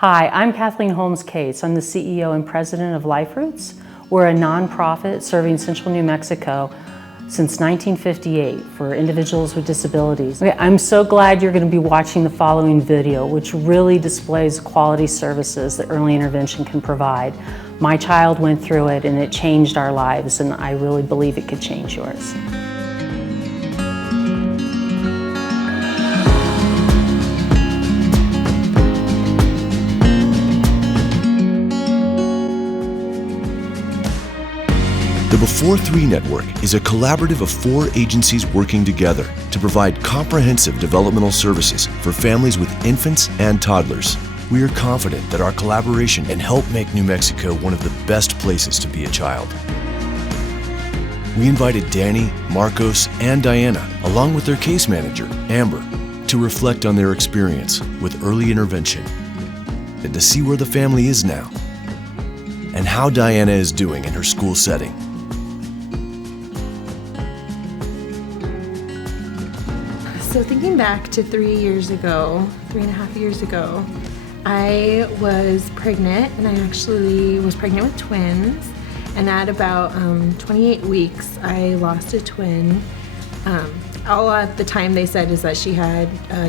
Hi, I'm Kathleen Holmes Cates. I'm the CEO and president of LifeROOTS. We're a nonprofit serving Central New Mexico since 1958 for individuals with disabilities. Okay, I'm so glad you're going to be watching the following video, which really displays quality services that early intervention can provide. My child went through it and it changed our lives, and I really believe it could change yours. The Before 3 Network is a collaborative of 4 agencies working together to provide comprehensive developmental services for families with infants and toddlers. We are confident that our collaboration can help make New Mexico one of the best places to be a child. We invited Danny, Marcos, and Diana, along with their case manager, Amber, to reflect on their experience with early intervention and to see where the family is now and how Diana is doing in her school setting. So thinking back to 3.5 years ago, I was pregnant, and I actually was pregnant with twins. And at about 28 weeks, I lost a twin. All at the time they said is that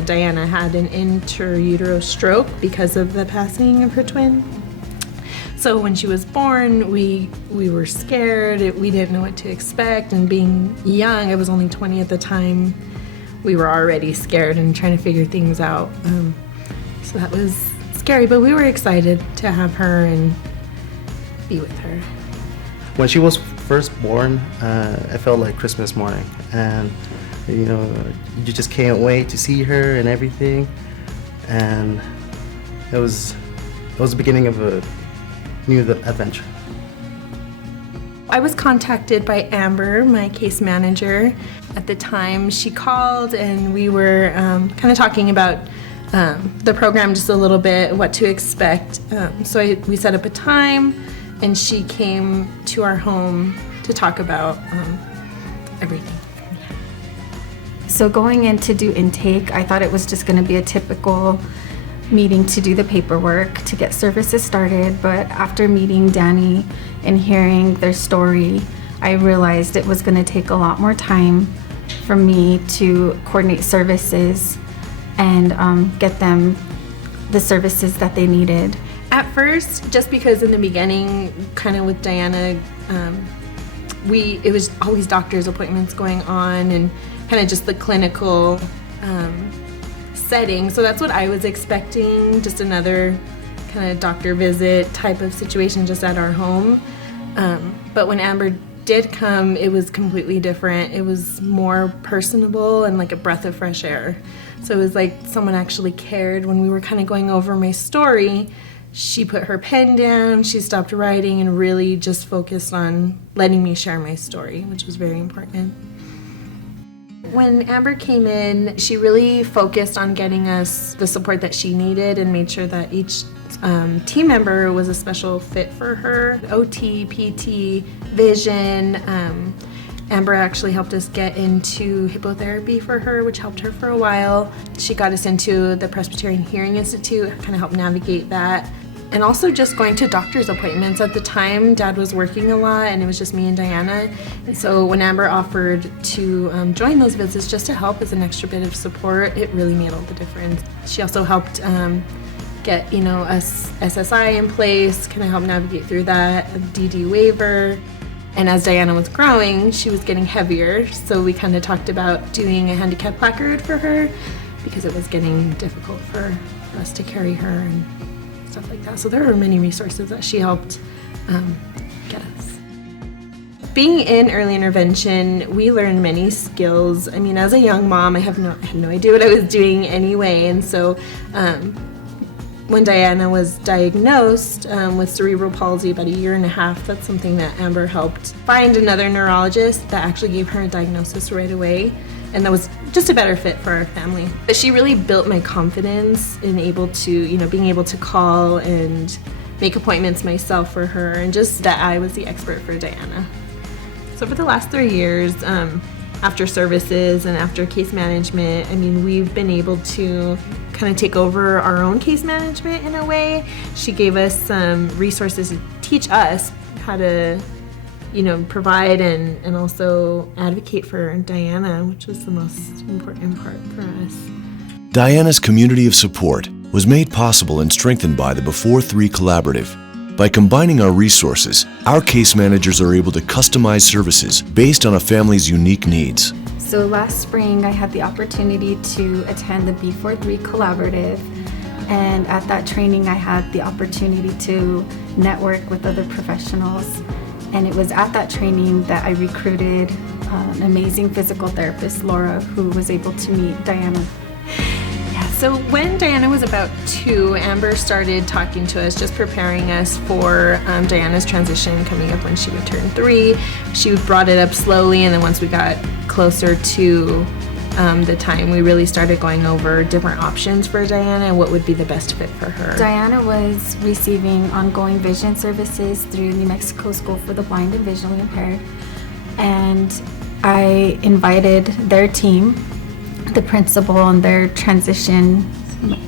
Diana had an intrauterine stroke because of the passing of her twin. So when she was born, we were scared. We didn't know what to expect. And being young, I was only 20 at the time, we were already scared and trying to figure things out. So that was scary, but we were excited to have her and be with her. When she was first born, I felt like Christmas morning, and you just can't wait to see her and everything. And it was the beginning of a new adventure. I was contacted by Amber, my case manager. At the time, she called and we were kind of talking about the program just a little bit, what to expect. So we set up a time, and she came to our home to talk about everything. So going in to do intake, I thought it was just going to be a typical meeting to do the paperwork, to get services started, but after meeting Danny and hearing their story, I realized it was going to take a lot more time for me to coordinate services and get them the services that they needed. At first, just because in the beginning, kind of with Diana, it was always doctor's appointments going on and kind of just the clinical setting. So that's what I was expecting, just another kind of doctor visit type of situation just at our home. But when Amber did come, it was completely different. It was more personable and like a breath of fresh air. So it was like someone actually cared. When we were kind of going over my story, she put her pen down, she stopped writing, and really just focused on letting me share my story, which was very important. When Amber came in, she really focused on getting us the support that she needed and made sure that each team member was a special fit for her. OT, PT, vision. Amber actually helped us get into hippotherapy for her, which helped her for a while. She got us into the Presbyterian Hearing Institute, kind of helped navigate that. And also just going to doctor's appointments. At the time, Dad was working a lot, and it was just me and Diana. And so when Amber offered to join those visits just to help as an extra bit of support, it really made all the difference. She also helped get us SSI in place, kind of help navigate through that, a DD waiver. And as Diana was growing, she was getting heavier, so we kind of talked about doing a handicap placard for her because it was getting difficult for us to carry her and stuff like that. So there were many resources that she helped get us. Being in early intervention, we learned many skills. I mean, as a young mom, I had no idea what I was doing anyway, and so when Diana was diagnosed with cerebral palsy about 1.5 years, that's something that Amber helped find another neurologist that actually gave her a diagnosis right away, and that was just a better fit for our family. But she really built my confidence in being able to call and make appointments myself for her, and just that I was the expert for Diana. So for the last 3 years, after services and after case management, I mean, we've been able to kind of take over our own case management in a way. She gave us some resources to teach us how to, you know, provide and also advocate for Diana, which was the most important part for us. Diana's community of support was made possible and strengthened by the Before 3 Collaborative. By combining our resources, our case managers are able to customize services based on a family's unique needs. So last spring, I had the opportunity to attend the Before 3 Collaborative, and at that training, I had the opportunity to network with other professionals. And it was at that training that I recruited an amazing physical therapist, Laura, who was able to meet Diana. So when Diana was about 2, Amber started talking to us, just preparing us for Diana's transition coming up when she would turn 3. She brought it up slowly, and then once we got closer to the time, we really started going over different options for Diana and what would be the best fit for her. Diana was receiving ongoing vision services through New Mexico School for the Blind and Visually Impaired, and I invited their team, the principal and their transition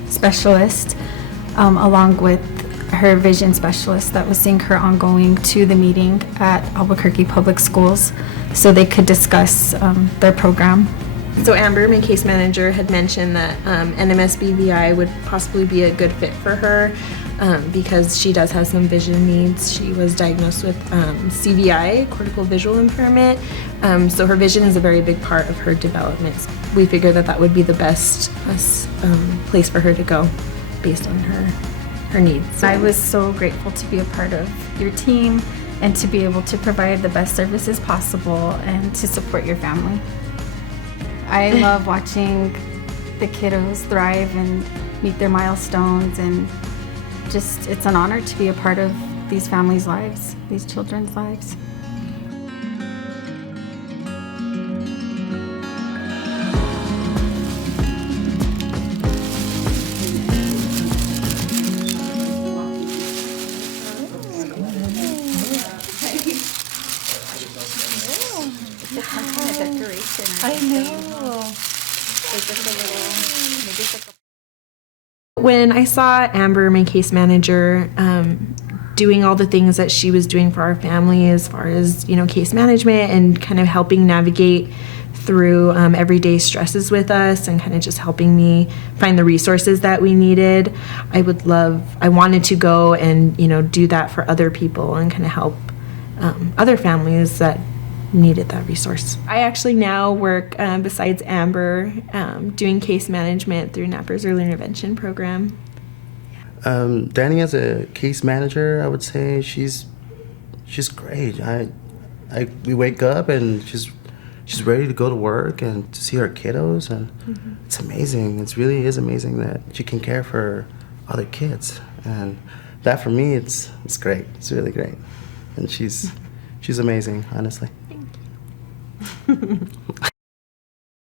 specialist, along with her vision specialist that was seeing her ongoing, to the meeting at Albuquerque Public Schools so they could discuss their program. So Amber, my case manager, had mentioned that NMSBVI would possibly be a good fit for her because she does have some vision needs. She was diagnosed with CVI, cortical visual impairment, so her vision is a very big part of her development. We figured that that would be the best place for her to go based on her needs. I was so grateful to be a part of your team and to be able to provide the best services possible and to support your family. I love watching the kiddos thrive and meet their milestones, and just it's an honor to be a part of these families' lives, these children's lives. When I saw Amber, my case manager, doing all the things that she was doing for our family as far as, you know, case management and kind of helping navigate through everyday stresses with us and kind of just helping me find the resources that we needed, I wanted to go and, you know, do that for other people and kind of help other families that needed that resource. I actually now work, besides Amber, doing case management through NAPPR's early intervention program. Danny, as a case manager, I would say she's great. We wake up and she's ready to go to work and to see her kiddos, and it's amazing. It really is amazing that she can care for other kids, and that for me, it's great. It's really great, and she's amazing, honestly.